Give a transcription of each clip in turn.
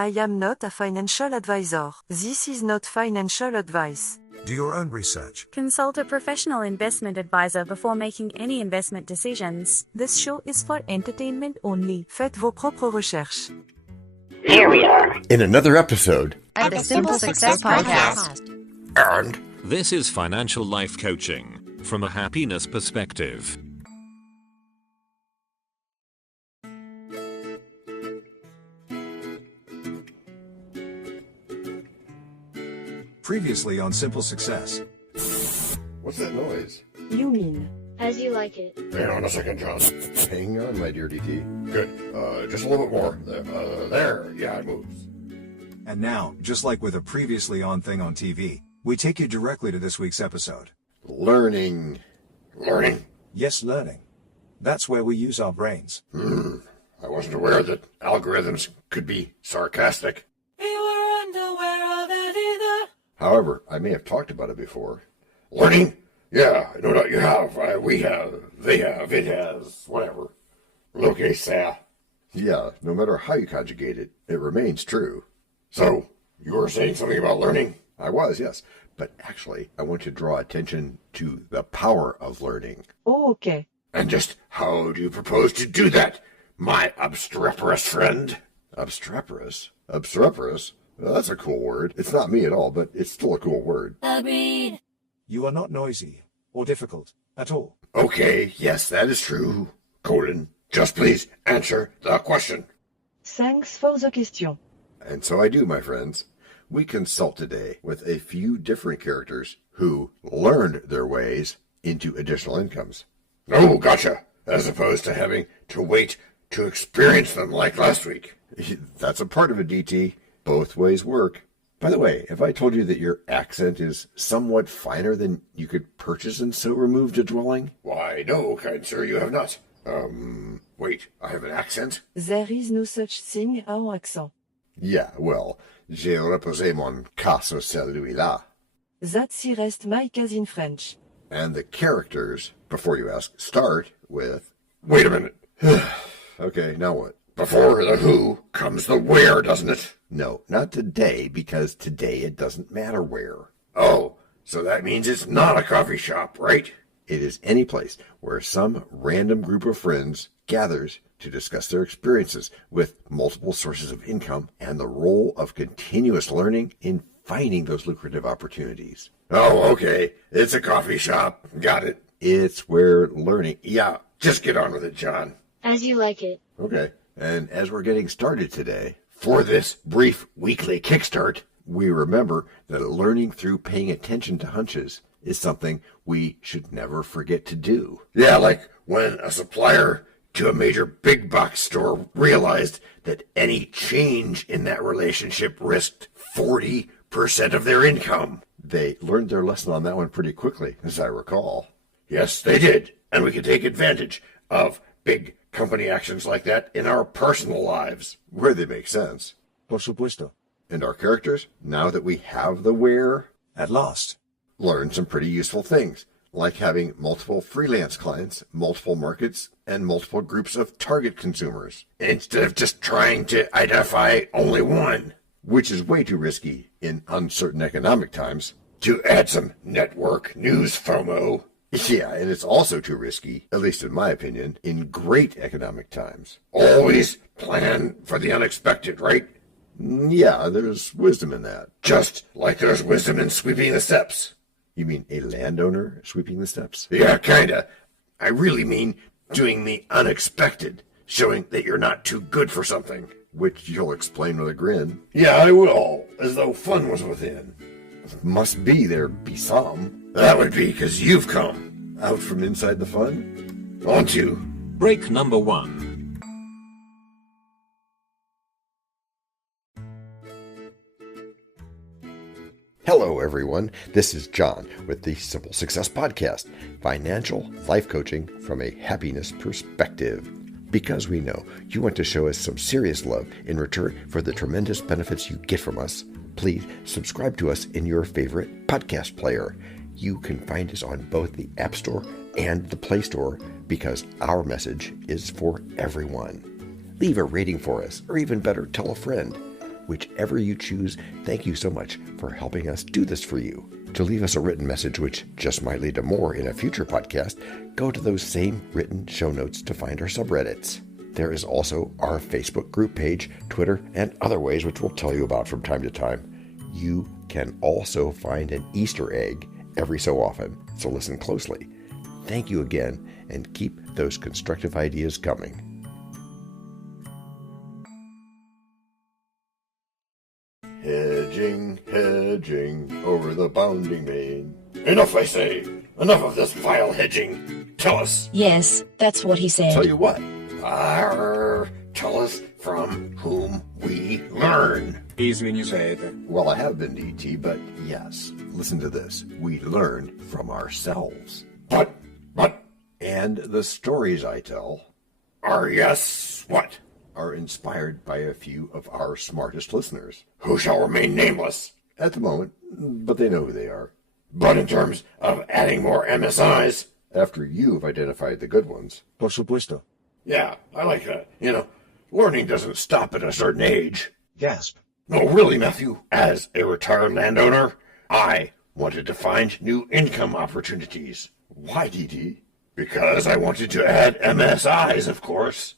I am not a financial advisor. This is not financial advice. Do your own research. Consult a professional investment advisor before making any investment decisions. This show is for entertainment only. Faites vos propres recherches. Here we are in another episode of the Simple Success Podcast. And this is financial life coaching from a happiness perspective. Previously on Simple Success. What's that noise? You mean? As you like it. Hang on a second, John. Hang on, my dear DT. Good. Just a little bit more. There. Yeah, it moves. And now, just like with a previously on thing on TV, we take you directly to this week's episode. Learning. Yes, learning. That's where we use our brains. I wasn't aware that algorithms could be sarcastic. We weren't aware of it either. However, I may have talked about it before. Learning? Yeah, no doubt you have. We have. They have. It has. Whatever. Okay, ça. Yeah, no matter how you conjugate it, it remains true. So, you were saying something about learning? I was, yes. But actually, I want to draw attention to the power of learning. Oh, okay. And just how do you propose to do that, my obstreperous friend? Obstreperous? Obstreperous? Well, that's a cool word. It's not me at all, but it's still a cool word. Agreed. You are not noisy or difficult at all. Okay, yes, that is true. Colin, just please answer the question. Thanks for the question. And so I do, my friends. We consult today with a few different characters who learned their ways into additional incomes. Oh, gotcha. As opposed to having to wait to experience them like last week. That's a part of it, DT. Both ways work. By the way, have I told you that your accent is somewhat finer than you could purchase and so remove a dwelling? Why, no, kind sir, you have not. Wait, I have an accent? There is no such thing as an accent. Yeah, well, j'ai reposé mon cas sur celui-là. That's the rest my case in French. And the characters, before you ask, start with... Wait a minute. Okay, now what? Before the who comes the where, doesn't it? No, not today, because today it doesn't matter where. Oh, so that means it's not a coffee shop, right? It is any place where some random group of friends gathers to discuss their experiences with multiple sources of income and the role of continuous learning in finding those lucrative opportunities. Oh, okay. It's a coffee shop. Got it. It's where learning... Yeah, just get on with it, John. As you like it. Okay. And as we're getting started today, for this brief weekly kickstart, we remember that learning through paying attention to hunches is something we should never forget to do. Yeah, like when a supplier to a major big box store realized that any change in that relationship risked 40% of their income. They learned their lesson on that one pretty quickly, as I recall. Yes, they did. And we can take advantage of big company actions like that in our personal lives, where they make sense. Por supuesto. And our characters, now that we have the where, At last. learn some pretty useful things, like having multiple freelance clients, multiple markets, and multiple groups of target consumers, instead of just trying to identify only one, which is way too risky in uncertain economic times. To add some network news FOMO. Yeah, and it's also too risky, at least in my opinion, in great economic times. Always plan for the unexpected, right? Yeah, there's wisdom in that. Just like there's wisdom in sweeping the steps. You mean a landowner sweeping the steps? Yeah, kinda. I really mean doing the unexpected, showing that you're not too good for something. Which you'll explain with a grin. Yeah, I will, as though fun was within. Must be there'd be some. That would be because you've come out from inside the fun. On to Break number 1. Hello, everyone. This is John with the Simple Success Podcast, financial life coaching from a happiness perspective. Because we know you want to show us some serious love in return for the tremendous benefits you get from us, please subscribe to us in your favorite podcast player. You can find us on both the App Store and the Play Store because our message is for everyone. Leave a rating for us, or even better, tell a friend. Whichever you choose, thank you so much for helping us do this for you. To leave us a written message, which just might lead to more in a future podcast, go to those same written show notes to find our subreddits. There is also our Facebook group page, Twitter, and other ways which we'll tell you about from time to time. You can also find an Easter egg every so often, so listen closely. Thank you again, and keep those constructive ideas coming. Hedging, hedging over the bounding main. Enough, I say. Enough of this vile hedging. Tell us. Yes, that's what he said. Tell you what. Tell us from whom we learn. Easy when you say it. Well, I have been DT, but yes. Listen to this. We learn from ourselves. But, And the stories I tell what? Are inspired by a few of our smartest listeners. Who shall remain nameless. At the moment, but they know who they are. But in terms of adding more MSIs. After you've identified the good ones. Por supuesto. Yeah, I like that. Learning doesn't stop at a certain age. Gasp. No, really, Matthew. As a retired landowner, I wanted to find new income opportunities. Why, DT? Because I wanted to add MSIs, of course.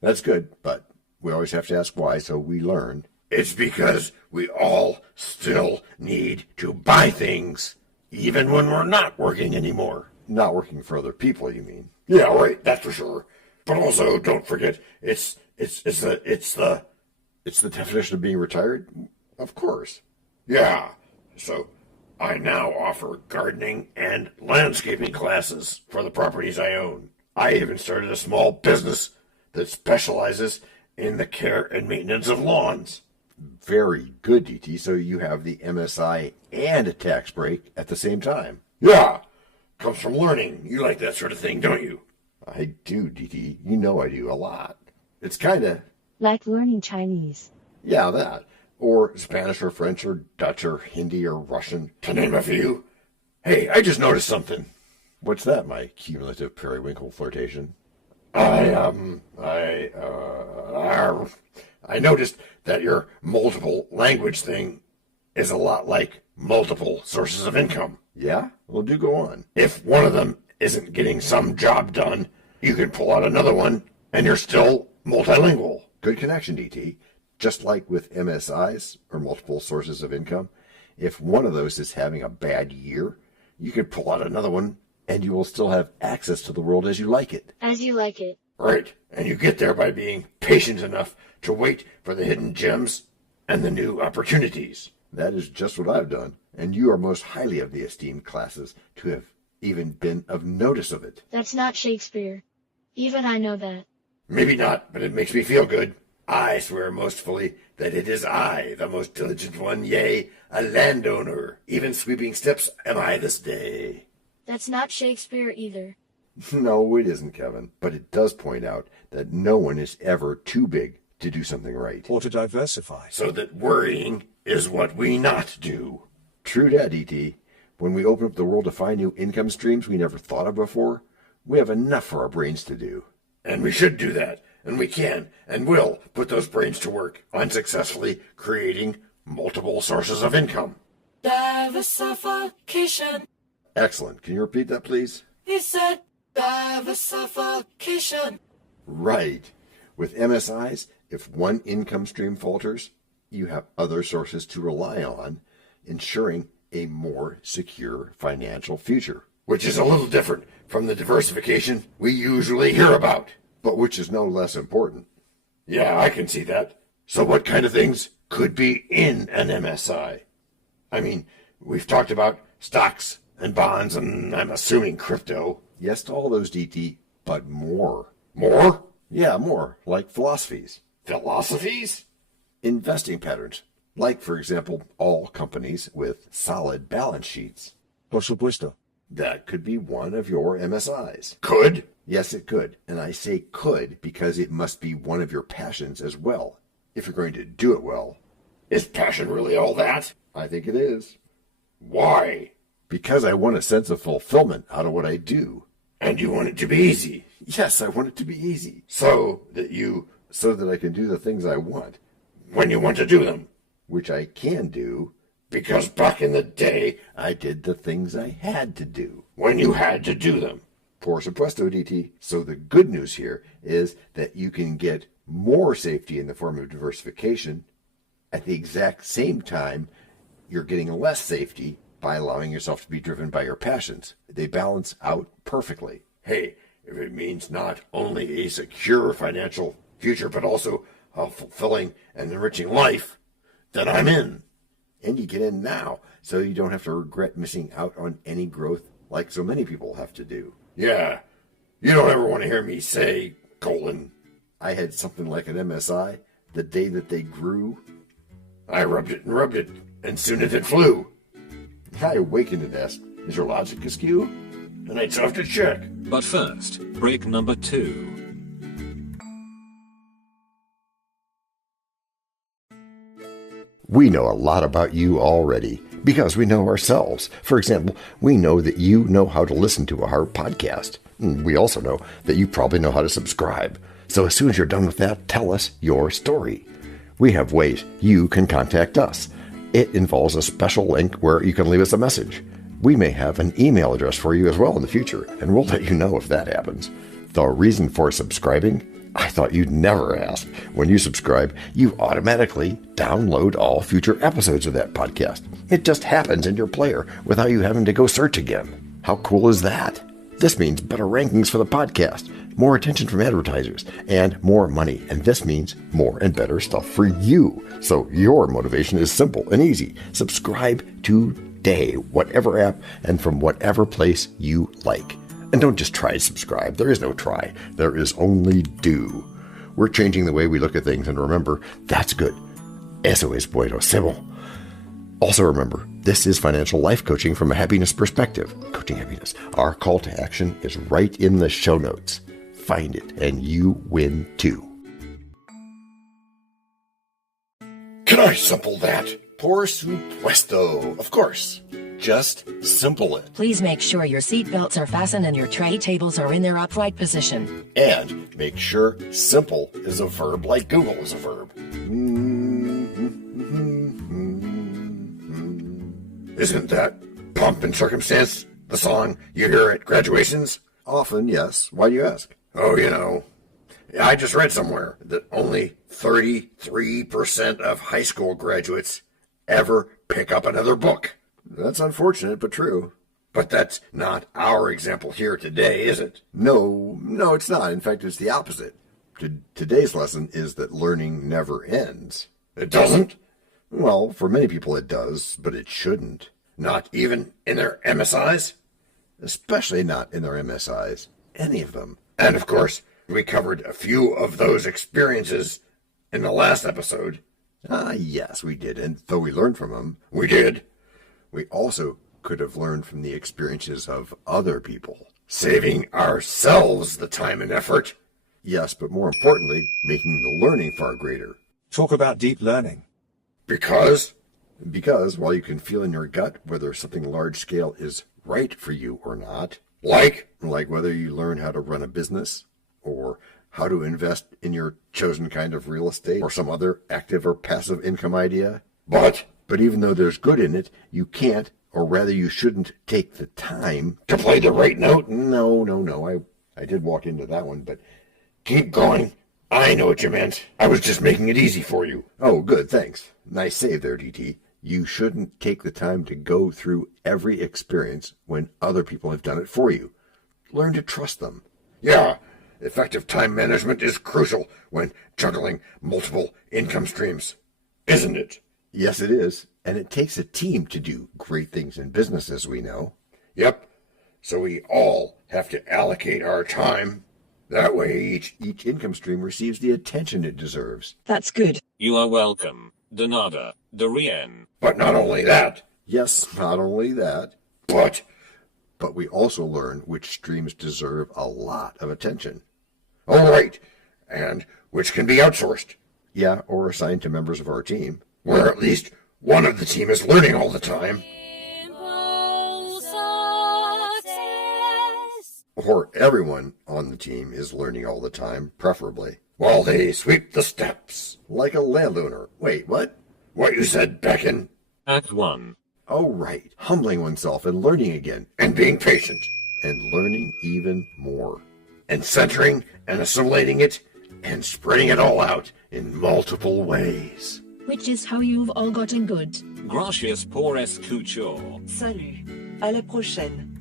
That's good, but we always have to ask why, so we learn. It's because we all still need to buy things, even when we're not working anymore. Not working for other people, you mean? Yeah, right, that's for sure. But also, don't forget, it's the definition of being retired? Of course. Yeah, so I now offer gardening and landscaping classes for the properties I own. I even started a small business that specializes in the care and maintenance of lawns. Very good, DT. So you have the MSI and a tax break at the same time. Yeah, comes from learning. You like that sort of thing, don't you? I do, DT. You know I do a lot. It's kind of... Like learning Chinese. Yeah, that. Or Spanish or French or Dutch or Hindi or Russian. To name a few. Hey, I just noticed something. What's that, my cumulative periwinkle flirtation? I noticed that your multiple language thing is a lot like multiple sources of income. Yeah? Well, do go on. If one of them isn't getting some job done, you can pull out another one, and you're still multilingual. Good connection, DT. Just like with MSIs, or multiple sources of income, if one of those is having a bad year, you can pull out another one, and you will still have access to the world as you like it. As you like it. Right, and you get there by being patient enough to wait for the hidden gems and the new opportunities. That is just what I've done, and you are most highly of the esteemed classes to have even been of notice of it. That's not Shakespeare. Even I know that. Maybe not, but it makes me feel good. I swear most fully that it is I, the most diligent one, yea, a landowner. Even sweeping steps am I this day. That's not Shakespeare either. No, it isn't, Kevin, but it does point out that no one is ever too big to do something right. Or to diversify. So that worrying is what we not do. True that, E.T. When we open up the world to find new income streams we never thought of before, we have enough for our brains to do. And we should do that, and we can, and will put those brains to work on successfully creating multiple sources of income. Diversification. Excellent. Can you repeat that, please? He said diversification. Right. With MSIs, if one income stream falters, you have other sources to rely on, ensuring a more secure financial future. Which is a little different from the diversification we usually hear about. But which is no less important. Yeah, I can see that. So what kind of things could be in an MSI? I mean, we've talked about stocks and bonds, and I'm assuming crypto. Yes to all those, DT, but more. More? Yeah, more. Like philosophies. Philosophies? Investing patterns. Like, for example, all companies with solid balance sheets. Por supuesto. That could be one of your MSIs. Could? Yes, it could. And I say could because it must be one of your passions as well, if you're going to do it well. Is passion really all that? I think it is. Why? Because I want a sense of fulfillment out of what I do. And you want it to be easy? Yes, I want it to be easy. So that I can do the things I want. when you want to do them. Which I can do, Because back in the day, I did the things I had to do. when you had to do them. Por supuesto, DT. So the good news here is that you can get more safety in the form of diversification. At the exact same time, you're getting less safety by allowing yourself to be driven by your passions. They balance out perfectly. Hey, if it means not only a secure financial future, but also a fulfilling and enriching life, then I'm in. And you get in now, so you don't have to regret missing out on any growth like so many people have to do. Yeah, you don't ever want to hear me say, I had something like an MSI the day that they grew. I rubbed it, and soon it flew. I awakened and asked, is your logic askew? And I'd have to check. But first, break number 2. We know a lot about you already because we know ourselves. For example, we know that you know how to listen to our podcast. We also know that you probably know how to subscribe. So as soon as you're done with that, tell us your story. We have ways you can contact us. It involves a special link where you can leave us a message. We may have an email address for you as well in the future, and we'll let you know if that happens. The reason for subscribing? I thought you'd never ask. When you subscribe, you automatically download all future episodes of that podcast. It just happens in your player without you having to go search again. How cool is that? This means better rankings for the podcast, more attention from advertisers, and more money. And this means more and better stuff for you. So your motivation is simple and easy. Subscribe today, whatever app and from whatever place you like. And don't just try to subscribe. There is no try. There is only do. We're changing the way we look at things, and remember, that's good. Eso es buenísimo. Also remember, this is financial life coaching from a happiness perspective. Coaching happiness. Our call to action is right in the show notes. Find it, and you win too. Can I simple that? Por supuesto. Of course. Just simple it. Please make sure your seatbelts are fastened and your tray tables are in their upright position. And make sure simple is a verb like Google is a verb. Isn't that Pomp and Circumstance, the song you hear at graduations? Often, yes. Why do you ask? Oh, you know, I just read somewhere that only 33% of high school graduates ever pick up another book. That's unfortunate, but true. But that's not our example here today, is it? No, it's not. In fact, it's the opposite. Today's lesson is that learning never ends. It doesn't? Well, for many people it does, but it shouldn't. Not even in their MSIs? Especially not in their MSIs. Any of them. And of course, we covered a few of those experiences in the last episode. Yes, we did. And though we learned from them, We did. we also could have learned from the experiences of other people. Saving ourselves the time and effort. Yes, but more importantly, making the learning far greater. Talk about deep learning. Because Because while you can feel in your gut whether something large scale is right for you or not, like whether you learn how to run a business or how to invest in your chosen kind of real estate or some other active or passive income idea. But even though there's good in it, you can't, or rather you shouldn't, take the time to play the right note. No. I did walk into that one, but Keep going. I know what you meant. I was just making it easy for you. oh, good, thanks. Nice save there, DT. You shouldn't take the time to go through every experience when other people have done it for you. Learn to trust them. Yeah, effective time management is crucial when juggling multiple income streams, isn't it? Yes, it is. And it takes a team to do great things in business, as we know. Yep. So we all have to allocate our time. That way Each income stream receives the attention it deserves. That's good. You are welcome. De nada. De rien. But not only that, Yes, not only that, but but we also learn which streams deserve a lot of attention. all right, and which can be outsourced, Yeah, or assigned to members of our team. where at least one of the team is learning all the time. Or everyone on the team is learning all the time, preferably. while they sweep the steps. Like a landowner. Wait, what? What you said, Beckon. Act 1. Oh, right. Humbling oneself and learning again. And being patient. And learning even more. And centering and assimilating it and spreading it all out in multiple ways. Which is how you've all gotten good. Gracias por escuchar. Salut. À la prochaine.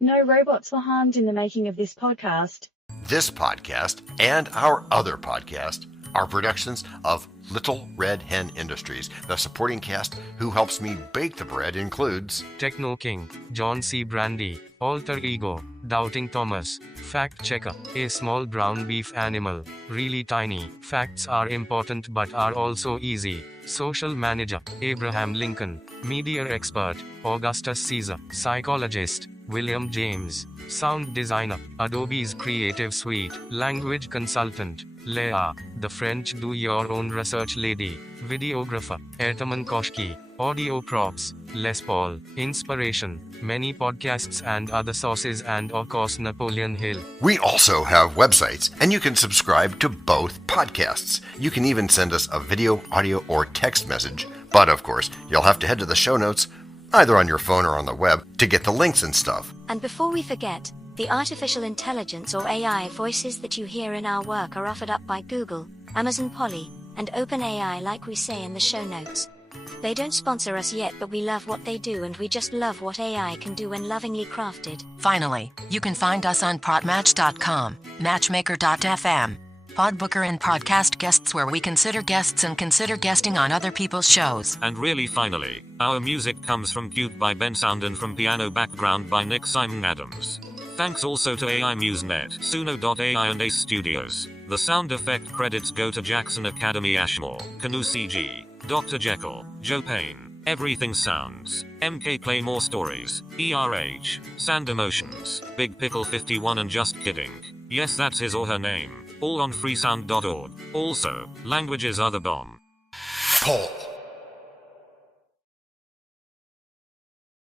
No robots were harmed in the making of this podcast. This podcast and our other podcast are productions of Little Red Hen Industries. The supporting cast who helps me bake the bread includes Techno King, John Brandy, Alter Ego, Doubting Thomas, Fact Checker, a small brown beef animal, really tiny, facts are important but are also easy, Social Manager, Abraham Lincoln, Media Expert, Augustus Caesar, Psychologist, William James, Sound Designer, Adobe's Creative Suite, Language Consultant, Leah, the French do-your-own research lady, Videographer, Ertaman Koshki, Audio Props, Les Paul, Inspiration, many podcasts and other sources and of course Napoleon Hill. We also have websites, and you can subscribe to both podcasts. You can even send us a video, audio, or text message, but of course, you'll have to head to the show notes, either on your phone or on the web, to get the links and stuff. And before we forget, the artificial intelligence or AI voices that you hear in our work are offered up by Google, Amazon Polly, and OpenAI like we say in the show notes. They don't sponsor us yet, but we love what they do and we just love what AI can do when lovingly crafted. Finally, you can find us on podmatch.com, matchmaker.fm, Podbooker, and podcast guests, where we consider guests and consider guesting on other people's shows. And really finally, our music comes from Cute by Ben Sound and from Piano Background by Nick Simon Adams. Thanks also to AI MuseNet, Suno.ai and Ace Studios. The sound effect credits go to Jackson Academy Ashmore, Canoe CG, Dr. Jekyll, Joe Payne, Everything Sounds, MK Play More Stories, ERH, Sand Emotions, Big Pickle 51 and Just Kidding. Yes, that's his or her name. All on freesound.org. Also, languages are the bomb. Paul.